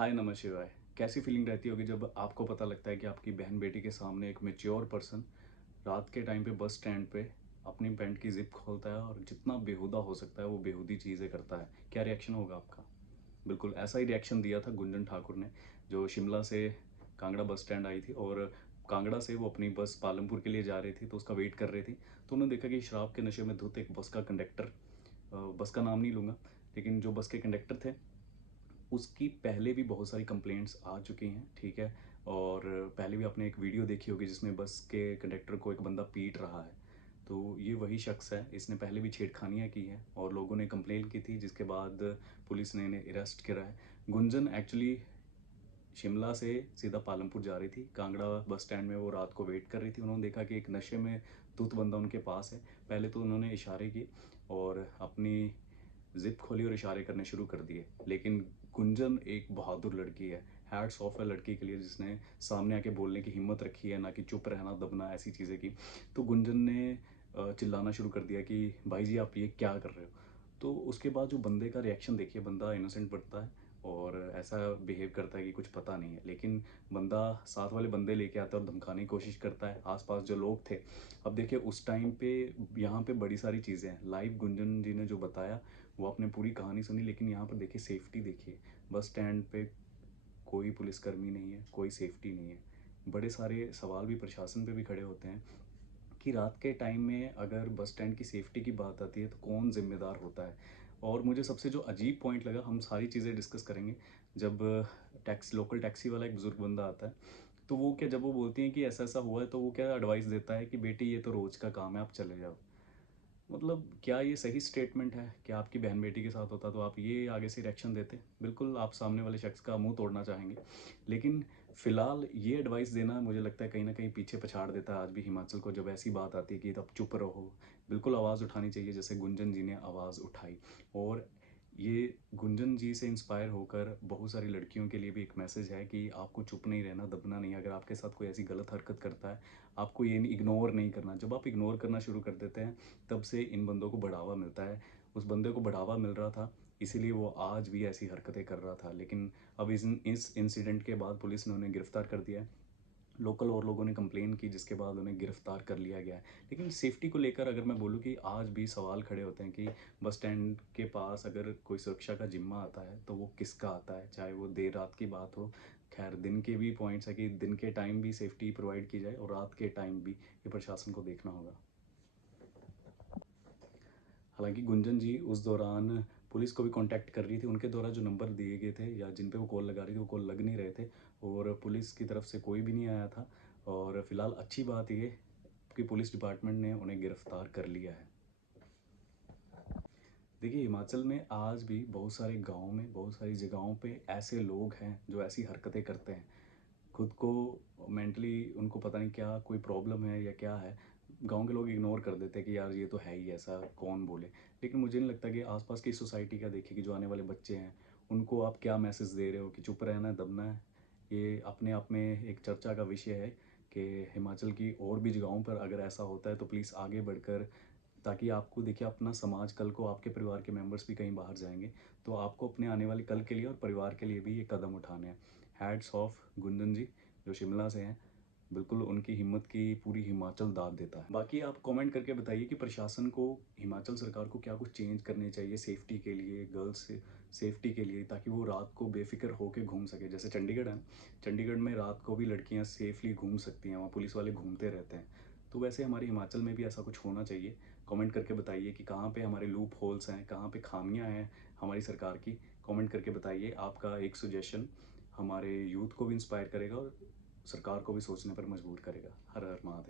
हाय नमः शिवाय। कैसी फीलिंग रहती होगी जब आपको पता लगता है कि आपकी बहन बेटी के सामने एक मैच्योर पर्सन रात के टाइम पे बस स्टैंड पे अपनी पैंट की जिप खोलता है और जितना बेहुदा हो सकता है वो बेहुदी चीज़ें करता है। क्या रिएक्शन होगा आपका? बिल्कुल ऐसा ही रिएक्शन दिया था गुंजन ठाकुर ने, जो शिमला से कांगड़ा बस स्टैंड आई थी और कांगड़ा से वो अपनी बस पालमपुर के लिए जा रही थी, तो उसका वेट कर रही थी। तो उन्होंने देखा कि शराब के नशे में धुत एक बस का कंडक्टर, बस का नाम नहीं लूँगा, लेकिन जो बस के कंडक्टर थे उसकी पहले भी बहुत सारी कंप्लेंट्स आ चुकी हैं, ठीक है। और पहले भी आपने एक वीडियो देखी होगी जिसमें बस के कंडक्टर को एक बंदा पीट रहा है। तो ये वही शख्स है, इसने पहले भी छेड़खानियाँ की हैं और लोगों ने कंप्लेन की थी, जिसके बाद पुलिस ने इन्हें अरेस्ट करा है। गुंजन एक्चुअली शिमला से सीधा पालमपुर जा रही थी। कांगड़ा बस स्टैंड में वो रात को वेट कर रही थी। उन्होंने देखा कि एक नशे में धुत बंदा उनके पास है। पहले तो उन्होंने इशारे किए और अपनी जिप खोली और इशारे करने शुरू कर दिए, लेकिन गुंजन एक बहादुर लड़की है। हैट्स ऑफ है लड़की के लिए जिसने सामने आके बोलने की हिम्मत रखी है, ना कि चुप रहना दबना ऐसी चीज़ें की। तो गुंजन ने चिल्लाना शुरू कर दिया कि भाई जी आप ये क्या कर रहे हो। तो उसके बाद जो बंदे का रिएक्शन देखिए, बंदा इनोसेंट बनता है और ऐसा बिहेव करता है कि कुछ पता नहीं है, लेकिन बंदा साथ वाले बंदे लेके आता है और धमकाने की कोशिश करता है आसपास जो लोग थे। अब देखिए उस टाइम पे यहाँ पे बड़ी सारी चीज़ें हैं। लाइव गुंजन जी ने जो बताया वो आपने पूरी कहानी सुनी, लेकिन यहाँ पर देखिए सेफ्टी देखिए। बस स्टैंड पे कोई पुलिसकर्मी नहीं है, कोई सेफ्टी नहीं है। बड़े सारे सवाल भी प्रशासन पे भी खड़े होते हैं कि रात के टाइम में अगर बस स्टैंड की सेफ्टी की बात आती है तो कौन ज़िम्मेदार होता है। और मुझे सबसे जो अजीब पॉइंट लगा, हम सारी चीज़ें डिस्कस करेंगे, जब लोकल टैक्सी वाला एक बुज़ुर्ग बंदा आता है, तो वो क्या, जब वो बोलती हैं कि ऐसा ऐसा हुआ है, तो वो क्या एडवाइस देता है कि बेटी ये तो रोज़ का काम है, आप चले जाओ। मतलब क्या ये सही स्टेटमेंट है? क्या आपकी बहन बेटी के साथ होता तो आप ये आगे से रिएक्शन देते? बिल्कुल आप सामने वाले शख्स का मुंह तोड़ना चाहेंगे, लेकिन फिलहाल ये एडवाइस देना मुझे लगता है कहीं ना कहीं पीछे पछाड़ देता है आज भी हिमाचल को। जब ऐसी बात आती है कि तब चुप रहो, बिल्कुल आवाज़ उठानी चाहिए जैसे गुंजन जी ने आवाज़ उठाई। और ये गुंजन जी से इंस्पायर होकर बहुत सारी लड़कियों के लिए भी एक मैसेज है कि आपको चुप नहीं रहना, दबना नहीं। अगर आपके साथ कोई ऐसी गलत हरकत करता है, आपको ये इग्नोर नहीं करना। जब आप इग्नोर करना शुरू कर देते हैं, तब से इन बंदों को बढ़ावा मिलता है। उस बंदे को बढ़ावा मिल रहा था, इसीलिए वो आज भी ऐसी हरकतें कर रहा था। लेकिन अब इस इंसिडेंट के बाद पुलिस ने उन्हें गिरफ्तार कर दिया है। लोकल और लोगों ने कंप्लेन की, जिसके बाद उन्हें गिरफ्तार कर लिया गया है। लेकिन सेफ्टी को लेकर अगर मैं बोलूँ कि आज भी सवाल खड़े होते हैं कि बस स्टैंड के पास अगर कोई सुरक्षा का जिम्मा आता है तो वो किसका आता है, चाहे वो देर रात की बात हो। खैर दिन के भी पॉइंट्स है कि दिन के टाइम भी सेफ्टी प्रोवाइड की जाए और रात के टाइम भी, ये प्रशासन को देखना होगा। हालांकि गुंजन जी उस दौरान पुलिस को भी कांटेक्ट कर रही थी। उनके द्वारा जो नंबर दिए गए थे या जिन पे वो कॉल लगा रही थी वो कॉल लग नहीं रहे थे और पुलिस की तरफ से कोई भी नहीं आया था। और फिलहाल अच्छी बात ये कि पुलिस डिपार्टमेंट ने उन्हें गिरफ्तार कर लिया है। देखिए हिमाचल में आज भी बहुत सारे गाँव में, बहुत सारी जगहों पे ऐसे लोग हैं जो ऐसी हरकतें करते हैं। खुद को मेंटली उनको पता नहीं क्या कोई प्रॉब्लम है या क्या है। गाँव के लोग इग्नोर कर देते हैं कि यार ये तो है ही ऐसा, कौन बोले। लेकिन मुझे नहीं लगता कि आसपास की सोसाइटी का देखिए कि जो आने वाले बच्चे हैं उनको आप क्या मैसेज दे रहे हो कि चुप रहना है, दबना है। ये अपने आप में एक चर्चा का विषय है कि हिमाचल की और भी जगहों पर अगर ऐसा होता है तो प्लीज़ आगे बढ़कर, ताकि आपको देखिए अपना समाज, कल को आपके परिवार के मेंबर्स भी कहीं बाहर जाएंगे तो आपको अपने आने वाले कल के लिए और परिवार के लिए भी ये कदम उठाने हैं। हैट्स ऑफ गुंजन जी जो शिमला से हैं। बिल्कुल उनकी हिम्मत की पूरी हिमाचल दाद देता है। बाकी आप कमेंट करके बताइए कि प्रशासन को, हिमाचल सरकार को क्या कुछ चेंज करने चाहिए सेफ्टी के लिए, गर्ल्स सेफ्टी के लिए, ताकि वो रात को बेफिक्र होकर घूम सके। जैसे चंडीगढ़ है, चंडीगढ़ में रात को भी लड़कियां सेफली घूम सकती हैं, वहाँ पुलिस वाले घूमते रहते हैं। तो वैसे हमारे हिमाचल में भी ऐसा कुछ होना चाहिए। कमेंट करके बताइए कि कहाँ पे हमारे लूप होल्स हैं, कहाँ पे खामियां हैं हमारी सरकार की। कमेंट करके बताइए। आपका एक सुजेशन हमारे यूथ को भी इंस्पायर करेगा और सरकार को भी सोचने पर मजबूर करेगा। हर हर महादेव।